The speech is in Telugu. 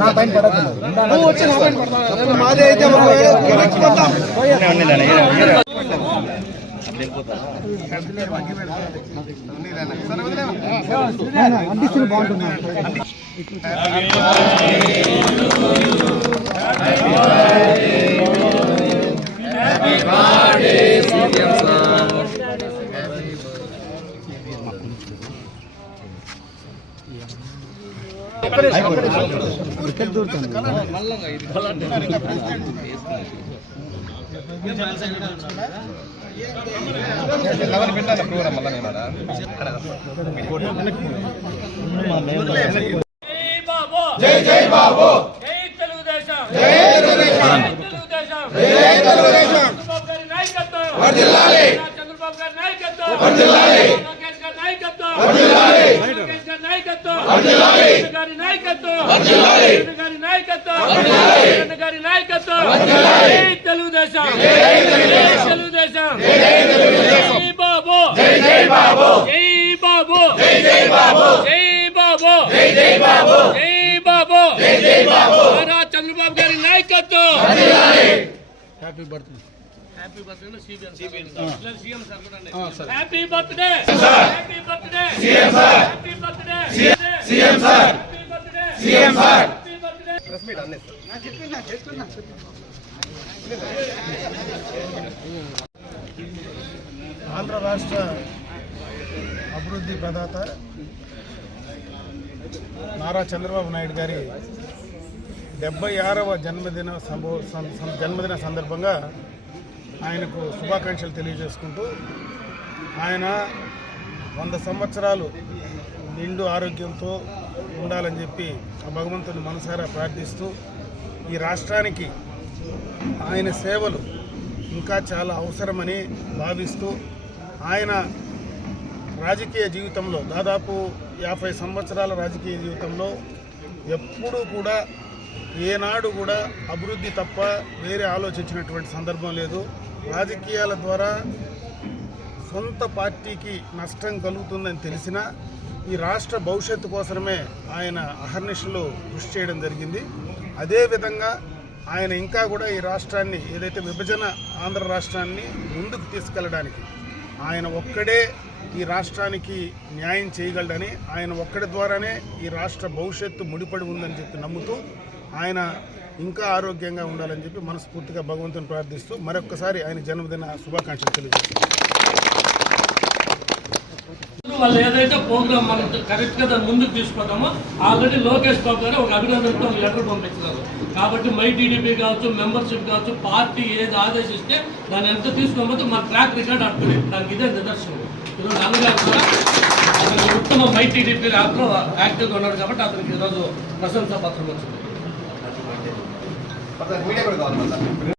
నా పైన పడదు మాదే అయితే అందిస్తుంది బాగుంటుంది. జై జై బాబు, జై తెలుగుదేశం, జై తెలుగుదేశం, జై తెలుగుదేశం. చంద్రబాబు గారి నాయకత్వం వర్ధిల్లాలి, చంద్రబాబు గారి నాయకత్వం వర్ధిల్లాలి, లోకేష్ గారి నాయకత్వం వర్ధిల్లాలి, లోకేష్ గారి నాయకత్వం వర్ధిల్లాలి, గారి నాయకత్వం వర్ధిల్లాలి, గారి నాయకత్వం వర్ధిల్లాలి, గారి నాయకత్వం వర్ధిల్లాలి. జై తెలుగుదేశం, జై తెలుగుదేశం, జై తెలుగుదేశం. జై బాబు, జై జై బాబు, జై బాబు, జై జై బాబు, జై బాబు, జై జై బాబు, జై బాబు, జై జై బాబు. చంద్రబాబు గారి నాయకత్వం వర్ధిల్లాలి. Happy birthday. Happy birthday CM sir. Happy birthday sir. Happy birthday CM sir. Happy birthday CM sir. Happy birthday CM sir. Happy birthday. Press meet అన్నీ నా చెప్తున్నా ఆంధ్ర రాష్ట్ర అభివృద్ధి ప్రదాత నారా చంద్రబాబు నాయుడు గారి 76వ జన్మదిన సందర్భంగా ఆయనకు శుభాకాంక్షలు తెలియజేసుకుంటూ ఆయన 100 సంవత్సరాలు నిండు ఆరోగ్యంతో ఉండాలని చెప్పి ఆ భగవంతుని మనసారా ప్రార్థిస్తూ ఈ రాష్ట్రానికి ఆయన సేవలు ఇంకా చాలా అవసరమని భావిస్తూ ఆయన రాజకీయ జీవితంలో దాదాపు 50 సంవత్సరాల రాజకీయ జీవితంలో ఎప్పుడూ కూడా ఏనాడు కూడా అభివృద్ధి తప్ప వేరే ఆలోచించినటువంటి సందర్భం లేదు. రాజకీయాల ద్వారా సొంత పార్టీకి నష్టం కలుగుతుందని తెలిసినా ఈ రాష్ట్ర భవిష్యత్తు కోసమే ఆయన అహర్నిశలు కృషి చేయడం జరిగింది. అదేవిధంగా ఆయన ఇంకా కూడా ఈ రాష్ట్రాన్ని ఏదైతే విభజన ఆంధ్ర రాష్ట్రాన్ని ముందుకు తీసుకెళ్ళడానికి ఆయన ఒక్కడే ఈ రాష్ట్రానికి న్యాయం చేయగలడని, ఆయన ఒక్కడి ద్వారానే ఈ రాష్ట్ర భవిష్యత్తు ముడిపడి ఉందని చెప్పి నమ్ముతూ ఆయన ఇంకా ఆరోగ్యంగా ఉండాలని చెప్పి మనస్ఫూర్తిగా భగవంతుని ప్రార్థిస్తూ మరొక్కసారి ఆయన జన్మదిన శుభాకాంక్షలు తెలియజేస్తారు. వాళ్ళు ఏదైతే ప్రోగ్రామ్ మనం కరెక్ట్గా దాన్ని ముందుకు తీసుకుంటామో ఆల్రెడీ లోకేష్ బాబు గారు ఒక అభినందనతో లెటర్ పంపించినారు. కాబట్టి మై టీడీపీ కావచ్చు, మెంబర్షిప్ కావచ్చు, పార్టీ ఏది ఆదేశిస్తే దాన్ని ఎంత తీసుకోకపోతే మన ట్రాక్ రికార్డ్ అడుగుతుంది. దానికి ఇదే నిదర్శనం. ఈరోజు అన్నగారు కూడా అతనికి ఉత్తమ మై టీడీపీ యాప్లో యాక్టివ్గా ఉన్నాడు కాబట్టి అతనికి ఈరోజు ప్రశంసా పత్రం వచ్చింది.